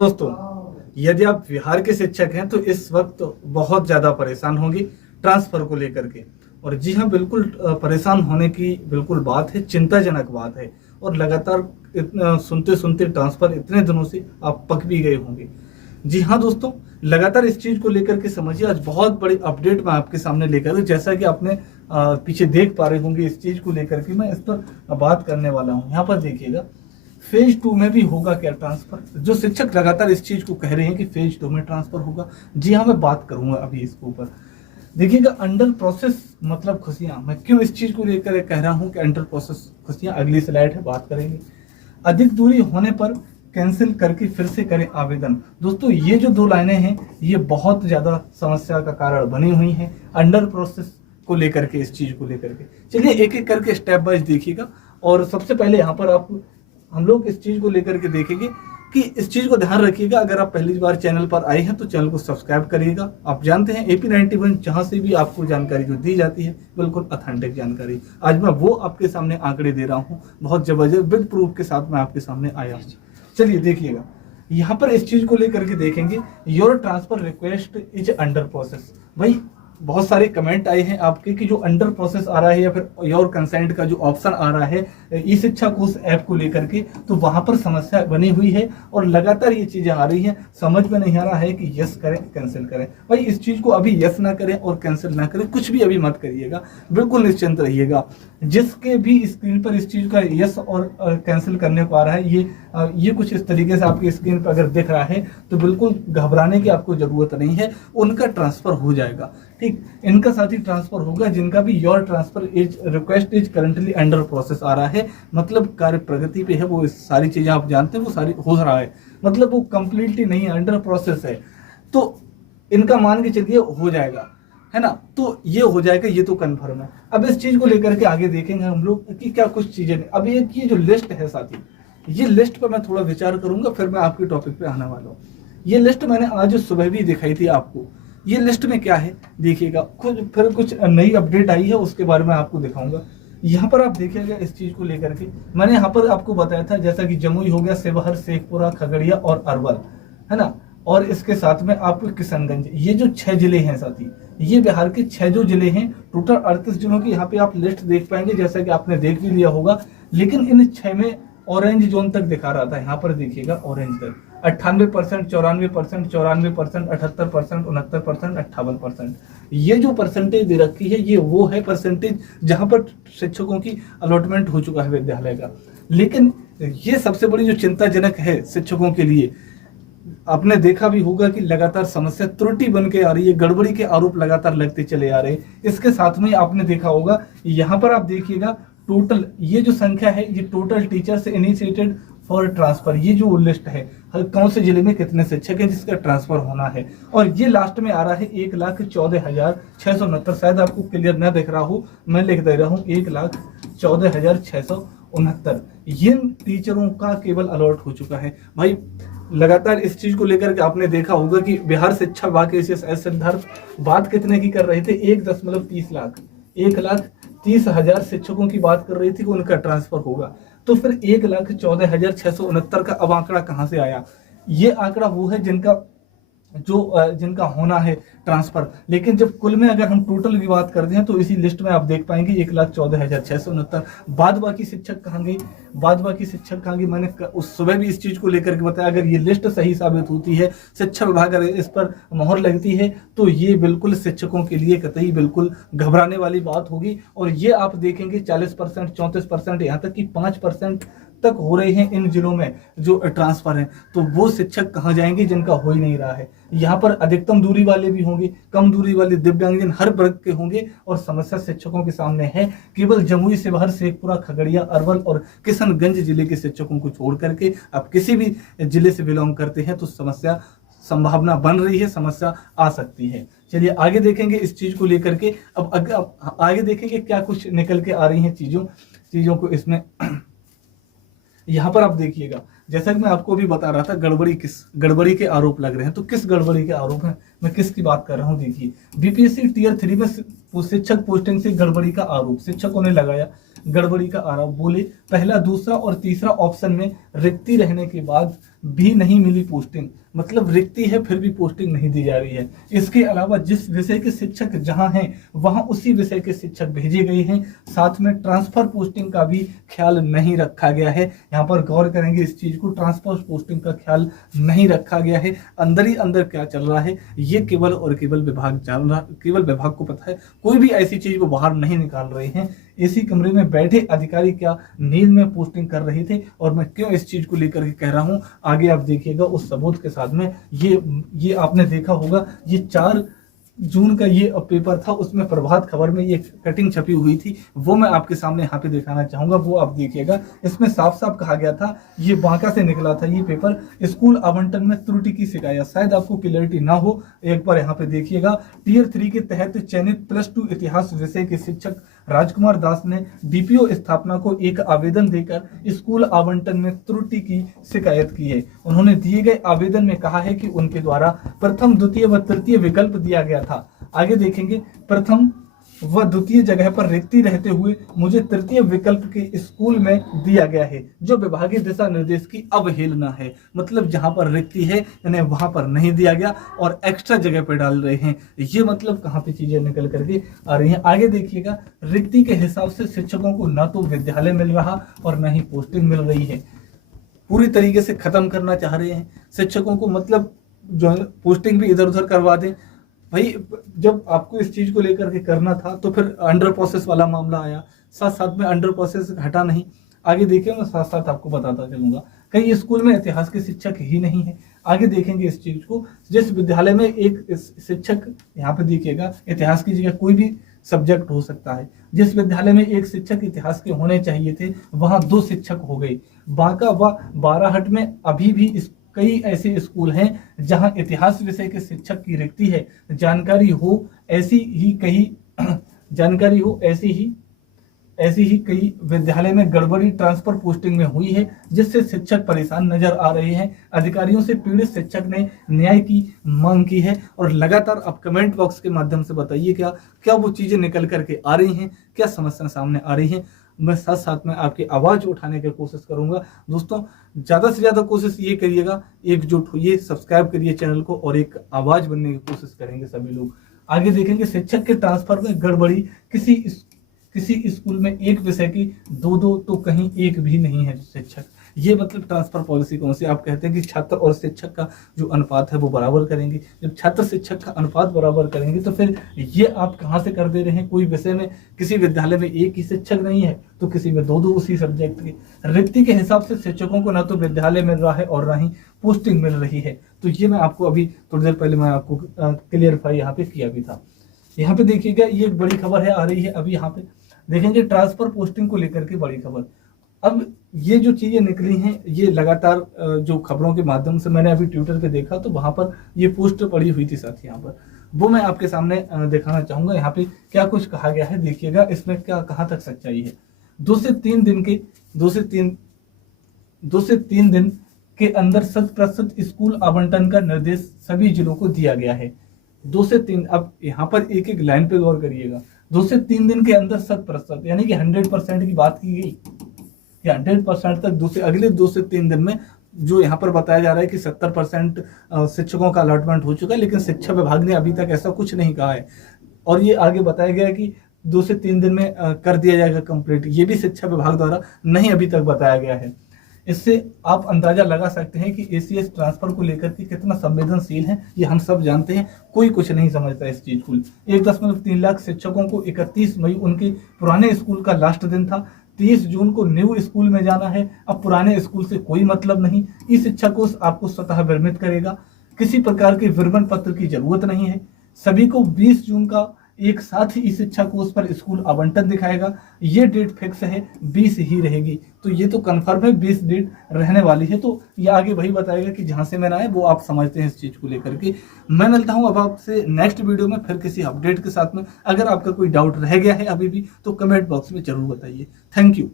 दोस्तों, यदि आप बिहार के शिक्षक हैं तो इस वक्त बहुत ज़्यादा परेशान होंगे ट्रांसफ़र को लेकर के। और जी हाँ, बिल्कुल परेशान होने की बिल्कुल बात है, चिंताजनक बात है। और लगातार इतना सुनते-सुनते ट्रांसफ़र इतने दिनों से आप पक भी गए होंगे। जी हाँ दोस्तों, लगातार इस चीज़ को लेकर के समझिए, आज बहुत बड़ी अपडेट मैं आपके सामने लेकर हूँ। जैसा कि आपने पीछे देख पा रहे होंगे, इस चीज़ को लेकर के मैं इस पर बात करने वाला हूँ। यहाँ पर देखिएगा, फेज 2 में भी होगा क्या ट्रांसफर? जो शिक्षक लगातार इस चीज को कह रहे हैं कि फेज 2 में ट्रांसफर होगा, जी हाँ, मैं बात करूंगा अभी इसके ऊपर। देखिएगा, अंडर प्रोसेस मतलब खुशियां। मैं क्यों इस चीज को लेकर कह रहा हूं कि अंडर प्रोसेस खुशियां? अगली स्लाइड है, बात करेंगे। अधिक दूरी होने पर कैंसिल करके फिर से करें आवेदन। दोस्तों, ये जो दो लाइनें हैं, ये बहुत ज्यादा समस्या का कारण बनी हुई हैं अंडर प्रोसेस को लेकर के, इस चीज को लेकर के। चलिए एक एक करके स्टेप वाइज देखिएगा। और सबसे पहले यहाँ पर हम लोग इस चीज को लेकर के देखेंगे कि इस चीज को ध्यान रखिएगा। अगर आप पहली बार चैनल पर आए हैं तो चैनल को सब्सक्राइब करिएगा। आप जानते हैं AP 91 जहां से भी आपको जानकारी जो दी जाती है, बिल्कुल ऑथेंटिक जानकारी। आज मैं वो आपके सामने आंकड़े दे रहा हूँ, बहुत जबरदस्त विद प्रूफ के साथ मैं आपके सामने आया हूँ। चलिए देखिएगा, यहाँ पर इस चीज को लेकर के देखेंगे, your transfer request is under process. भाई, बहुत सारे कमेंट आए हैं आपके कि जो अंडर प्रोसेस आ रहा है या फिर योर कंसेंट का जो ऑप्शन आ रहा है ई शिक्षा कोष ऐप को लेकर के, तो वहां पर समस्या बनी हुई है और लगातार ये चीजें आ रही हैं। समझ में नहीं आ रहा है कि यस करें कैंसिल करें। भाई, इस चीज को अभी यस ना करें और कैंसिल ना करें, कुछ भी अभी मत करिएगा, बिल्कुल निश्चिंत रहिएगा। जिसके भी स्क्रीन पर इस चीज का यस और कैंसिल करने को आ रहा है, ये कुछ इस तरीके से आपकी स्क्रीन पर अगर दिख रहा है, तो बिल्कुल घबराने की आपको जरूरत नहीं है, उनका ट्रांसफर हो जाएगा। ठीक, इनका साथ ही ट्रांसफर होगा जिनका भी your transfer is request is currently under process आ रहा है, मतलब कार्य प्रगति पे है। वो सारी चीजें आप जानते हैं, वो सारी हो रहा है, मतलब वो कंप्लीटली नहीं है, अंडर प्रोसेस है। तो इनका मान के चलिए हो जाएगा, है ना? तो ये हो जाएगा, ये तो कंफर्म है। अब इस चीज को लेकर के आगे देखेंगे हम लोग कि क्या कुछ चीजें। अब ये जो लिस्ट है साथी, ये लिस्ट पर मैं थोड़ा विचार करूंगा, फिर मैं आपके टॉपिक पे आने वाला हूँ। ये लिस्ट मैंने आज सुबह भी दिखाई थी आपको। ये लिस्ट में क्या है देखिएगा, कुछ नई अपडेट आई है, उसके बारे में आपको दिखाऊंगा। यहाँ पर आप देखिएगा, इस चीज को लेकर के मैंने यहाँ पर आपको बताया था, जैसा कि जमुई हो गया, शिवहर, शेखपुरा, खगड़िया और अरवल, है ना? और इसके साथ में आपको किशनगंज, ये जो 6 जिले हैं साथी, ये बिहार के 6 जो जिले हैं, टोटल 38 जिलों की यहाँ पे आप लिस्ट देख पाएंगे, जैसा कि आपने देख भी लिया होगा। लेकिन इन 6 में ऑरेंज जोन तक दिखा रहा था, यहाँ पर देखिएगा ऑरेंज तक 98%, 94%, 94%, 78%, 69%, 58%। ये जो परसेंटेज दे रखी है, ये वो है परसेंटेज जहां पर शिक्षकों की अलॉटमेंट हो चुका है विद्यालय का। लेकिन ये सबसे बड़ी जो चिंताजनक है शिक्षकों के लिए, आपने देखा भी होगा कि लगातार समस्या त्रुटि बन के आ रही है, गड़बड़ी के आरोप लगातार लगते चले आ रहे हैं। इसके साथ में आपने देखा होगा, यहाँ पर आप देखिएगा, टोटल ये जो संख्या है, ये total teachers initiated for transfer, ये जो लिस्ट है, कौन से जिले में कितने शिक्षक हैं जिसका ट्रांसफर होना है। और ये लास्ट में आ रहा है 1,14,669। शायद आपको क्लियर ना दिख रहा हो, मैं लिख दे रहा हूँ 1,14,669। ये टीचरों का केवल अलॉट हो चुका है। भाई, लगातार इस चीज को लेकर के आपने देखा होगा कि बिहार शिक्षा विभाग के सिद्धार्थ बात कितने की कर रहे थे, 1.30 लाख, 1,30,000 शिक्षकों की बात कर रही थी कि उनका ट्रांसफर होगा। तो फिर 1,14,669 का अब आंकड़ा कहां से आया? ये आंकड़ा वो है जिनका होना है ट्रांसफर। लेकिन जब कुल में अगर हम टोटल की बात करते हैं, तो इसी लिस्ट में आप देख पाएंगे 1,14,669। बाद बाकी शिक्षक कहाँ गए? मैंने उस सुबह भी इस चीज को लेकर के बताया, अगर ये लिस्ट सही साबित होती है, शिक्षा विभाग अगर इस पर मोहर लगती है, तो ये बिल्कुल शिक्षकों के लिए कतई बिल्कुल घबराने वाली बात होगी। और ये आप देखेंगे 40%, 34%, यहाँ तक कि 5% तक हो रहे हैं इन जिलों में जो ट्रांसफर है। तो वो शिक्षक कहाँ जाएंगे जिनका हो ही नहीं रहा है? यहाँ पर अधिकतम दूरी वाले भी होंगे, कम दूरी वाले, दिव्यांगजन, हर वर्ग के होंगे। और समस्या शिक्षकों के सामने है, केवल जमुई, शिवहर, शेखपुरा, खगड़िया, अरवल और किशनगंज जिले के शिक्षकों को छोड़ करके आप किसी भी जिले से बिलोंग करते हैं तो समस्या, संभावना बन रही है, समस्या आ सकती है। चलिए आगे देखेंगे इस चीज को लेकर के। अब आगे देखेंगे क्या कुछ निकल के आ रही है चीजों को इसमें। यहाँ पर आप देखिएगा, जैसा कि मैं आपको भी बता रहा था, गड़बड़ी के आरोप लग रहे हैं। तो किस गड़बड़ी के आरोप हैं, मैं किसकी बात कर रहा हूँ? देखिए, बीपीएससी टियर 3 में शिक्षक पोस्टिंग से गड़बड़ी का आरोप शिक्षकों ने लगाया। गड़बड़ी का आरोप बोले। पहला, दूसरा और तीसरा ऑप्शन में रिक्ति रहने के बाद भी नहीं मिली पोस्टिंग, मतलब रिक्ति है फिर भी पोस्टिंग नहीं दी जा रही है। इसके अलावा जिस विषय के शिक्षक जहां हैं वहां उसी विषय के शिक्षक भेजे गए हैं। साथ में ट्रांसफर पोस्टिंग का भी ख्याल नहीं रखा गया है। यहाँ पर गौर करेंगे इस चीज को, ट्रांसफर पोस्टिंग का ख्याल नहीं रखा गया है। अंदर ही अंदर क्या चल रहा है ये केवल और केवल केवल विभाग को पता है। कोई भी ऐसी चीज वो बाहर नहीं निकाल रहे हैं। इसी कमरे में बैठे अधिकारी क्या नींद में पोस्टिंग कर रहे थे, और मैं क्यों इस चीज को लेकर के कह रहा हूं आगे आप देखिएगा उस सबूत के साथ में। ये आपने देखा होगा, ये 4 जून का ये पेपर था, उसमें प्रभात खबर में ये कटिंग छपी हुई थी, वो मैं आपके सामने यहाँ पे दिखाना चाहूंगा, वो आप देखिएगा। इसमें साफ साफ कहा गया था, ये बांका से निकला था ये पेपर, स्कूल आवंटन में त्रुटि की शिकायत। शायद आपको क्लियरिटी ना हो, एक बार यहाँ पे देखिएगा। टियर 3 के तहत चयनित +2 इतिहास विषय के शिक्षक राजकुमार दास ने डीपीओ स्थापना को एक आवेदन देकर स्कूल आवंटन में त्रुटि की शिकायत की है। उन्होंने दिए गए आवेदन में कहा है कि उनके द्वारा प्रथम, द्वितीय व तृतीय विकल्प दिया गया था। आगे देखेंगे, प्रथम व द्वितीय जगह पर रिक्ति रहते हुए मुझे तृतीय विकल्प के स्कूल में दिया गया है, जो विभागीय दिशा निर्देश की अवहेलना है। मतलब जहां पर रिक्ति है यानी वहां पर नहीं दिया गया और एक्स्ट्रा जगह पे डाल रहे हैं। ये मतलब कहां पे चीजें निकल करके आ रही हैं। आगे देखिएगा, रिक्ति के हिसाब से शिक्षकों को न तो विद्यालय मिल रहा और न ही पोस्टिंग मिल रही है। पूरी तरीके से खत्म करना चाह रहे हैं शिक्षकों को, मतलब जो पोस्टिंग भी इधर उधर करवा दें। भाई जब आपको इस चीज को लेकर के करना था तो फिर अंडर प्रोसेस वाला मामला आया, साथ साथ में अंडर प्रोसेस हटा नहीं। आगे देखिए, मैं साथ साथ आपको बताता चलूंगा, कई स्कूल में इतिहास के शिक्षक ही नहीं है। आगे देखेंगे इस चीज को, जिस विद्यालय में एक शिक्षक, यहाँ पे देखिएगा इतिहास की जगह कोई भी सब्जेक्ट हो सकता है, जिस विद्यालय में एक शिक्षक इतिहास के होने चाहिए थे वहां 2 शिक्षक हो गए। बांका व बाराहट में अभी भी कई ऐसे स्कूल हैं जहां इतिहास विषय के शिक्षक की रिक्ति है। जानकारी हो ऐसी ही कई विद्यालय में गड़बड़ी ट्रांसफर पोस्टिंग में हुई है, जिससे शिक्षक परेशान नजर आ रहे हैं। अधिकारियों से पीड़ित शिक्षक ने न्याय की मांग की है। और लगातार आप कमेंट बॉक्स के माध्यम से बताइए क्या वो चीजें निकल करके आ रही हैं, क्या समस्या सामने आ रही है। मैं साथ साथ में आपकी आवाज उठाने की कोशिश करूंगा। दोस्तों ज्यादा से ज्यादा कोशिश ये करिएगा, एकजुट होइए, सब्सक्राइब करिए चैनल को और एक आवाज बनने की कोशिश करेंगे सभी लोग। आगे देखेंगे, शिक्षक के ट्रांसफर में गड़बड़ी, किसी स्कूल में एक विषय की 2 तो कहीं एक भी नहीं है शिक्षक। ये मतलब ट्रांसफर पॉलिसी कौन सी? आप कहते हैं कि छात्र और शिक्षक का जो अनुपात है वो बराबर करेंगे। जब छात्र शिक्षक का अनुपात बराबर करेंगे तो फिर ये आप कहां से कर दे रहे हैं? कोई विषय में किसी विद्यालय में एक ही शिक्षक नहीं है तो किसी में 2 उसी सब्जेक्ट के। रिक्ति के हिसाब से शिक्षकों को न तो विद्यालय मिल रहा है और न ही पोस्टिंग मिल रही है। तो ये मैं आपको अभी थोड़ी देर पहले मैं आपको क्लियरफाई यहाँ पे किया भी था। यहाँ पे देखिएगा, ये एक बड़ी खबर है, आ रही है अभी। यहाँ पे देखेंगे ट्रांसफर पोस्टिंग को लेकर के बड़ी खबर। अब ये जो चीजें निकली हैं, ये लगातार जो खबरों के माध्यम से मैंने अभी ट्विटर पे देखा तो वहां पर ये पोस्ट पड़ी हुई थी साथी, यहाँ पर वो मैं आपके सामने दिखाना चाहूंगा। यहाँ पे क्या कुछ कहा गया है देखिएगा, इसमें क्या कहाँ तक सच्चाई है। 2 से 3 दिन के अंदर 100% स्कूल आवंटन का निर्देश सभी जिलों को दिया गया है। 2 से 3, अब यहाँ पर एक एक लाइन पे गौर करिएगा। 2 से 3 दिन के अंदर 100%, यानी कि 100% की बात की गई या 100% तक अगले 2 से 3 दिन में, जो यहाँ पर बताया जा रहा है कि 70% शिक्षकों का अलॉटमेंट हो चुका है, लेकिन शिक्षा विभाग ने अभी तक ऐसा कुछ नहीं कहा है। और ये आगे बताया गया है कि 2 से 3 दिन में कर दिया जाएगा कंप्लीट। ये भी शिक्षा विभाग द्वारा नहीं अभी तक बताया गया है। इससे आप अंदाजा लगा सकते हैं कि एसीएस ट्रांसफर को लेकर के कितना संवेदनशील है। ये हम सब जानते हैं, कोई कुछ नहीं समझता इस चीज को। 1.3 लाख शिक्षकों को 31 मई उनके पुराने स्कूल का लास्ट दिन था। 30 जून को न्यू स्कूल में जाना है। अब पुराने स्कूल से कोई मतलब नहीं। ई शिक्षा कोष आपको स्वतः विरमित करेगा। किसी प्रकार के विवरण पत्र की जरूरत नहीं है। सभी को 20 जून का एक साथ ही ई शिक्षा कोष पर स्कूल आवंटन दिखाएगा। ये डेट फिक्स है, 20 ही रहेगी। तो ये तो कंफर्म है 20 डेट रहने वाली है। तो ये आगे वही बताएगा कि जहां से मैंने आए वो आप समझते हैं इस चीज को लेकर के। मैं मिलता हूं अब आपसे नेक्स्ट वीडियो में फिर किसी अपडेट के साथ में। अगर आपका कोई डाउट रह गया है अभी भी तो कमेंट बॉक्स में जरूर बताइए। Thank you.